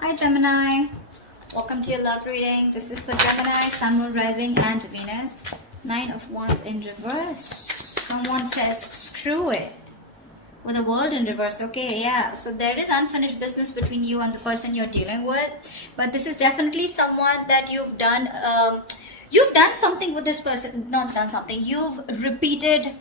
Hi Gemini, welcome to your love reading. This is for Gemini, Sun, Moon, Rising and Venus. 9 of Wands in reverse. Someone says screw it with the World in reverse. Okay, yeah, so there is unfinished business between you and the person you're dealing with, but this is definitely someone that you've done something with this person. Not done something, you've repeated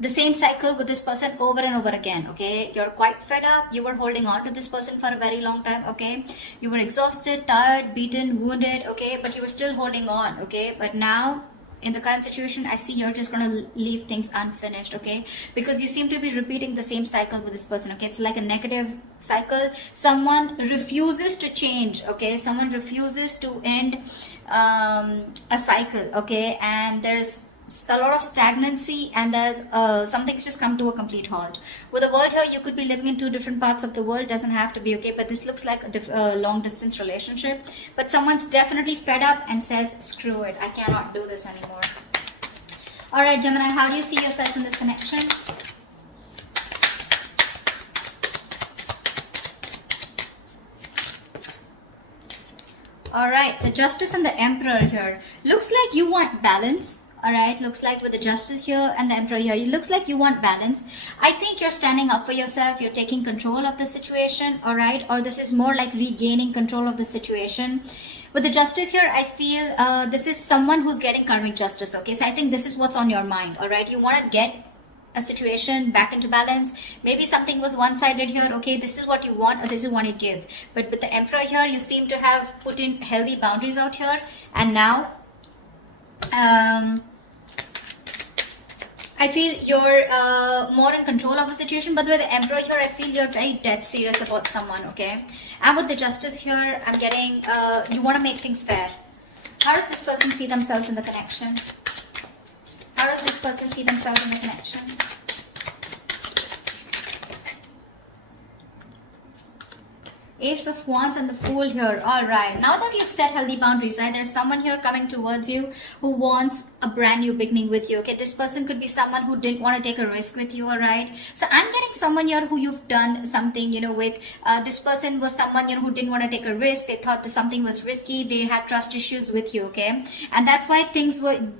the same cycle with this person over and over again. Okay, you're quite fed up. You were holding on to this person for a very long time. Okay, you were exhausted, tired, beaten, wounded. Okay, but you were still holding on. Okay, but now in the current situation, I see you're just gonna leave things unfinished. Okay, because you seem to be repeating the same cycle with this person. Okay, it's like a negative cycle. Someone refuses to change. Okay, someone refuses to end a cycle. Okay, and there's a lot of stagnancy, and there's something's just come to a complete halt. With the world here, you could be living in two different parts of the world. Doesn't have to be. Okay, but this looks like a long distance relationship, but someone's definitely fed up and says screw it, I cannot do this anymore. All right, Gemini, how do you see yourself in this connection? All right, the Justice and the Emperor here. Looks like you want balance. All right, looks like with the Justice here and the Emperor here, it looks like you want balance. I think you're standing up for yourself. You're taking control of the situation. All right, or this is more like regaining control of the situation. With the Justice here, I feel this is someone who's getting karmic justice. Okay, so I think this is what's on your mind. All right, you want to get a situation back into balance. Maybe something was one-sided here. Okay, this is what you want or this is what you give. But with the Emperor here, you seem to have put in healthy boundaries out here, and now I feel you're more in control of the situation. But with the Emperor here, I feel you're very dead serious about someone. Okay, and with the Justice here, I'm getting you want to make things fair. How does this person see themselves in the connection? How does this person see themselves in the connection? Ace of Wands and the Fool here. All right, now that you've set healthy boundaries, right, there's someone here coming towards you who wants a brand new beginning with you. Okay, this person could be someone who didn't want to take a risk with you. All right, so I'm getting someone here who you've done something, with. This person was someone, who didn't want to take a risk. They thought that something was risky. They had trust issues with you. Okay, and that's why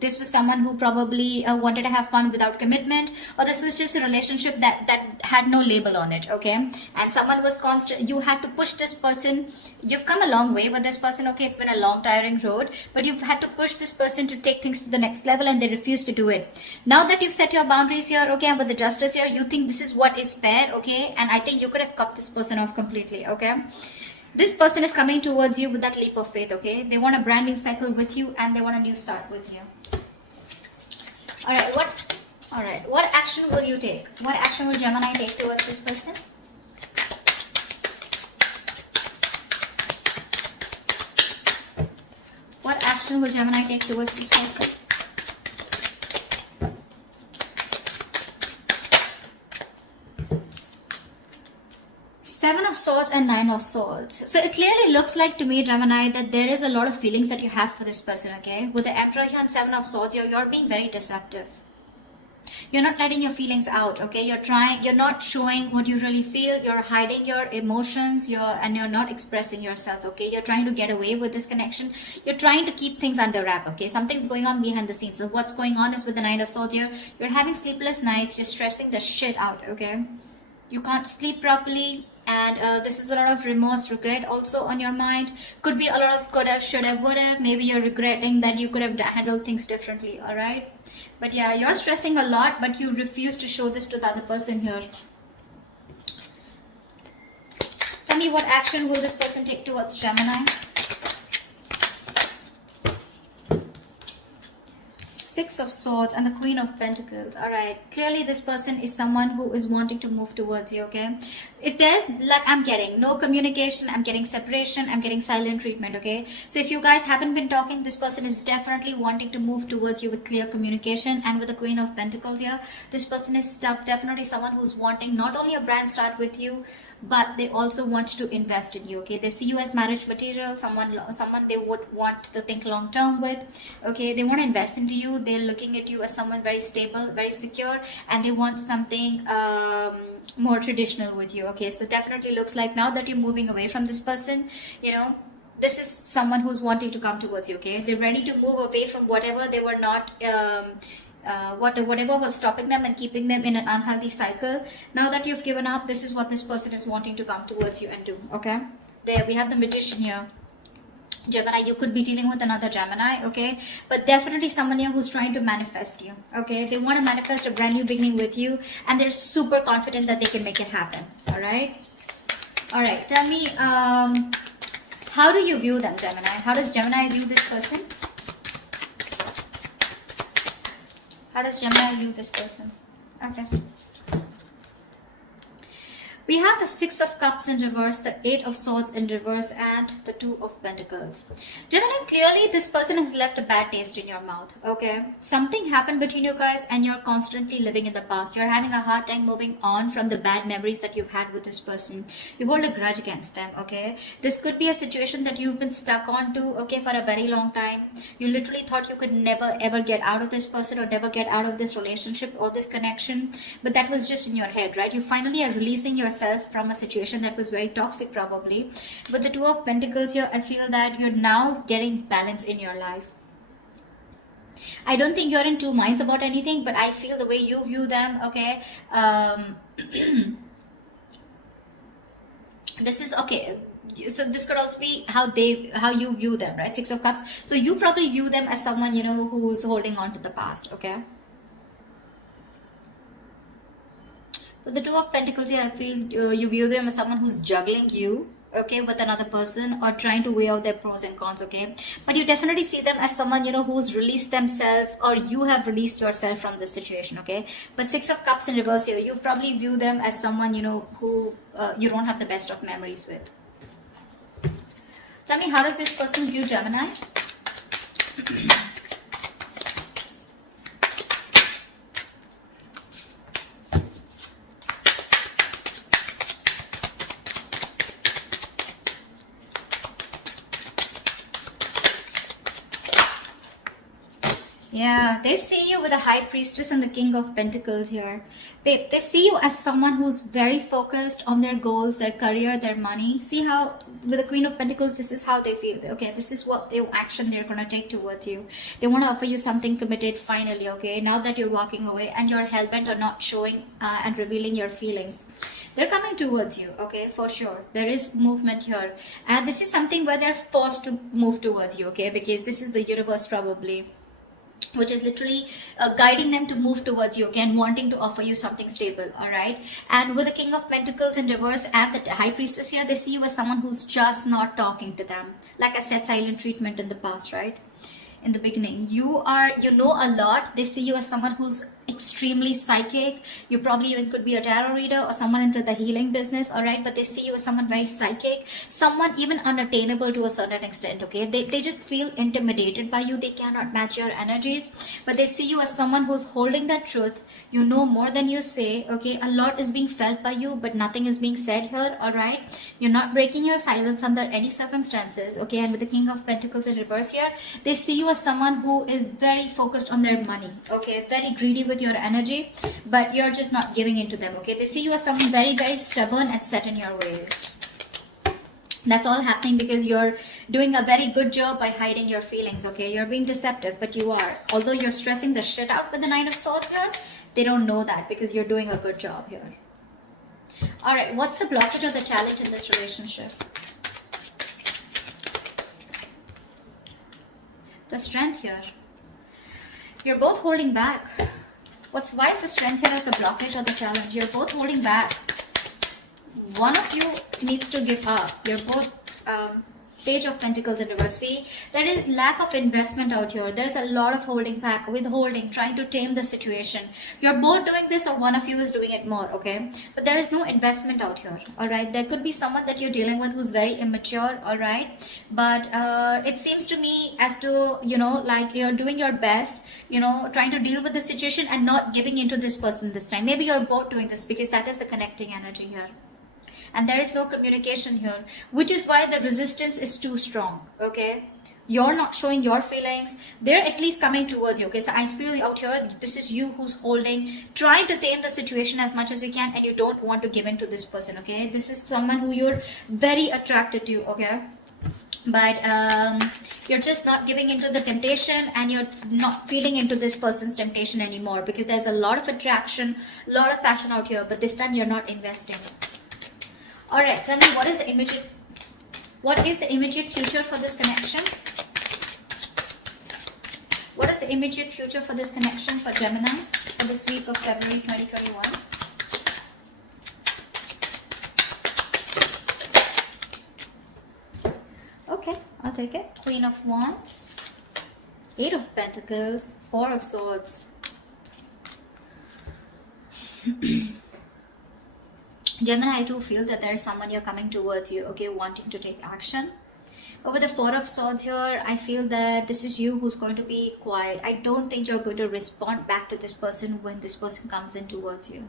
this was someone who probably wanted to have fun without commitment, or this was just a relationship that had no label on it. Okay, and someone was constant. You had to push this person. You've come a long way with this person. Okay, it's been a long tiring road, but you've had to push this person to take things to the next level, and they refuse to do it. Now that you've set your boundaries here, okay, and with the Justice here, you think this is what is fair. Okay, and I think you could have cut this person off completely. Okay, this person is coming towards you with that leap of faith. Okay, they want a brand new cycle with you, and they want a new start with you. All right, what action will you take? What action will Gemini take towards this person? What action will Gemini take towards this person? Seven of Swords and Nine of Swords. So it clearly looks like to me, Gemini, that there is a lot of feelings that you have for this person. Okay, with the Emperor here and Seven of Swords, you're being very deceptive. You're not letting your feelings out. Okay, you're not showing what you really feel. You're hiding your emotions. You're not expressing yourself. Okay, you're trying to get away with this connection. You're trying to keep things under wrap. Okay, something's going on behind the scenes. So what's going on is with the Nine of Swords here, you're having sleepless nights. You're stressing the shit out. Okay, you can't sleep properly, and this is a lot of remorse, regret also on your mind. Could be a lot of could have, should have, would have. Maybe you're regretting that you could have handled things differently. All right, but yeah, you're stressing a lot, but you refuse to show this to the other person here. Tell me, what action will this person take towards Gemini? Six of Swords and the Queen of Pentacles. All right, clearly this person is someone who is wanting to move towards you. Okay, if there's, like, I'm getting no communication, I'm getting separation, I'm getting silent treatment. Okay, so if you guys haven't been talking, this person is definitely wanting to move towards you with clear communication. And with the Queen of Pentacles here, this person is definitely someone who's wanting not only a brand start with you, but they also want to invest in you. Okay, they see you as marriage material, someone they would want to think long term with. Okay, they want to invest into you. They're looking at you as someone very stable, very secure, and they want something more traditional with you. Okay, so definitely looks like now that you're moving away from this person, you know, this is someone who's wanting to come towards you. Okay, they're ready to move away from whatever they were not whatever was stopping them and keeping them in an unhealthy cycle. Now that you've given up, this is what this person is wanting to come towards you and do. Okay, there we have the Magician here. Gemini, you could be dealing with another Gemini, okay, but definitely someone here who's trying to manifest you. Okay, they want to manifest a brand new beginning with you, and they're super confident that they can make it happen. All right, tell me, how do you view them, Gemini? How does Gemini view this person? How does Gemini view this person? Okay. We have the Six of Cups in reverse, the Eight of Swords in reverse, and the Two of Pentacles. Gemini, clearly this person has left a bad taste in your mouth, okay? Something happened between you guys and you're constantly living in the past. You're having a hard time moving on from the bad memories that you've had with this person. You hold a grudge against them, okay? This could be a situation that you've been stuck on to, okay, for a very long time. You literally thought you could never ever get out of this person or never get out of this relationship or this connection, but that was just in your head, right? You finally are releasing yourself from a situation that was very toxic probably. With the Two of Pentacles here, I feel that you're now getting balance in your life. I don't think you're in two minds about anything, but I feel the way you view them, okay, this is okay. So this could also be how you view them, right? Six of Cups. So you probably view them as someone, you know, who's holding on to the past, okay? With the Two of Pentacles here, I feel you view them as someone who's juggling you, okay, with another person, or trying to weigh out their pros and cons, okay? But you definitely see them as someone, you know, who's released themselves, or you have released yourself from this situation, okay? But Six of Cups in reverse here, you probably view them as someone, you know, who you don't have the best of memories with. Tell me, how does this person view Gemini? Yeah, they see you with the High Priestess and the King of Pentacles here. Babe, they see you as someone who's very focused on their goals, their career, their money. See how with the Queen of Pentacles, this is how they feel. Okay, this is what action they're going to take towards you. They want to offer you something committed finally, okay? Now that you're walking away and you're hellbent on not showing and revealing your feelings. They're coming towards you, okay, for sure. There is movement here. And this is something where they're forced to move towards you, okay? Because this is the universe probably, which is literally guiding them to move towards you, okay, and wanting to offer you something stable, all right? And with the King of Pentacles in reverse and the High Priestess here, they see you as someone who's just not talking to them. Like I said, silent treatment in the past, right? In the beginning, you know a lot. They see you as someone who's extremely psychic. You probably even could be a tarot reader or someone into the healing business, all right? But they see you as someone very psychic, someone even unattainable to a certain extent, okay? They just feel intimidated by you. They cannot match your energies, but they see you as someone who's holding that truth. You know more than you say, okay? A lot is being felt by you, but nothing is being said here, all right? You're not breaking your silence under any circumstances, okay? And with the King of Pentacles in reverse here, they see you as someone who is very focused on their money, okay? Very greedy with your energy, but you're just not giving into them, okay? They see you as someone very, very stubborn and set in your ways. That's all happening because you're doing a very good job by hiding your feelings, okay? You're being deceptive, but you are. Although you're stressing the shit out with the Nine of Swords here, they don't know that because you're doing a good job here. All right, what's the blockage or the challenge in this relationship? The Strength here. You're both holding back. Why is the Strength here as the blockage or the challenge? You're both holding back. One of you needs to give up. You're both Page of Pentacles in reverse. See, there is lack of investment out here. There's a lot of holding back, withholding, trying to tame the situation. You're both doing this or one of you is doing it more, okay? But there is no investment out here, all right? There could be someone that you're dealing with who's very immature, all right? But it seems to me as to, you know, like you're doing your best, you know, trying to deal with the situation and not giving into this person this time. Maybe you're both doing this because that is the connecting energy here. And there is no communication here, which is why the resistance is too strong, okay? you're not showing your feelings. They're at least coming towards you. Okay, so I feel out here, this is you who's holding, trying to tame the situation as much as you can, and you don't want to give in to this person. Okay, this is someone who you're very attracted to. Okay, but you're just not giving into the temptation, and you're not feeding into this person's temptation anymore, because there's a lot of attraction, a lot of passion out here, but this time you're not investing. All right, tell me, what is the immediate future for this connection? What is the immediate future for this connection for Gemini for this week of February 2021? Okay, I'll take it. Queen of Wands, 8 of Pentacles, 4 of Swords. Gemini, I do feel that there is someone you're coming towards you, okay, wanting to take action. But with the 4 of Swords here, I feel that this is you who's going to be quiet. I don't think you're going to respond back to this person when this person comes in towards you.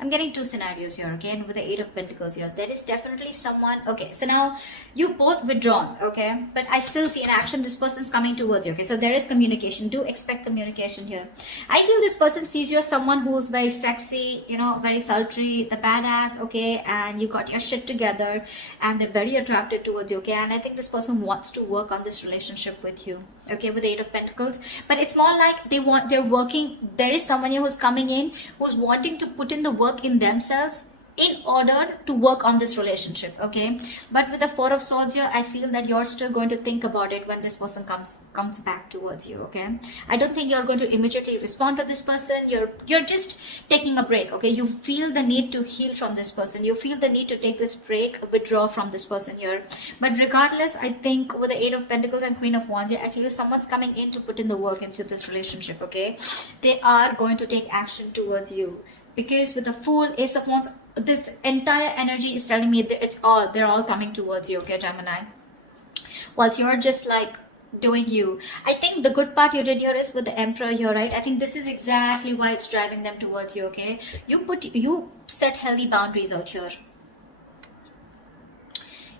I'm getting 2 scenarios here, okay, and with the 8 of Pentacles here, there is definitely someone, okay, so now you've both withdrawn, okay, but I still see an action. This person's coming towards you, okay, so there is communication. Do expect communication here. I feel this person sees you as someone who's very sexy, you know, very sultry, the badass, okay, and you got your shit together, and they're very attracted towards you, okay, and I think this person wants to work on this relationship with you, okay, with the 8 of Pentacles, but it's more like they're working. There is someone here who's coming in, who's wanting to put in the work in themselves in order to work on this relationship, okay, but with the 4 of Swords here, I feel that you're still going to think about it when this person comes back towards you, okay. I don't think you're going to immediately respond to this person. You're just taking a break, okay. You feel the need to heal from this person. You feel the need to take this break, withdraw from this person here. But regardless, I think with the 8 of Pentacles and Queen of Wands here, I feel someone's coming in to put in the work into this relationship, okay. They are going to take action towards you, because with the Fool, Ace of Wands, this entire energy is telling me that they're all coming towards you, okay, Gemini, whilst you're just like doing you. I think the good part you did here is with the Emperor here, right? I think this is exactly why it's driving them towards you, okay. You set healthy boundaries out here.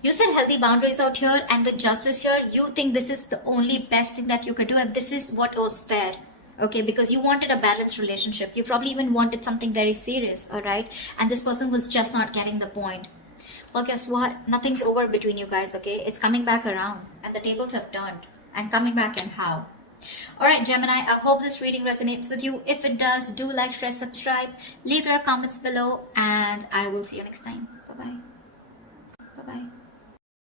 You set healthy boundaries out here, and with Justice here, you think this is the only best thing that you could do, and this is what was fair. Okay, because you wanted a balanced relationship. You probably even wanted something very serious, all right? And this person was just not getting the point. Well, guess what? Nothing's over between you guys, okay? It's coming back around, and the tables have turned. And coming back, and how? All right, Gemini, I hope this reading resonates with you. If it does, do like, share, subscribe, leave your comments below, and I will see you next time. Bye-bye.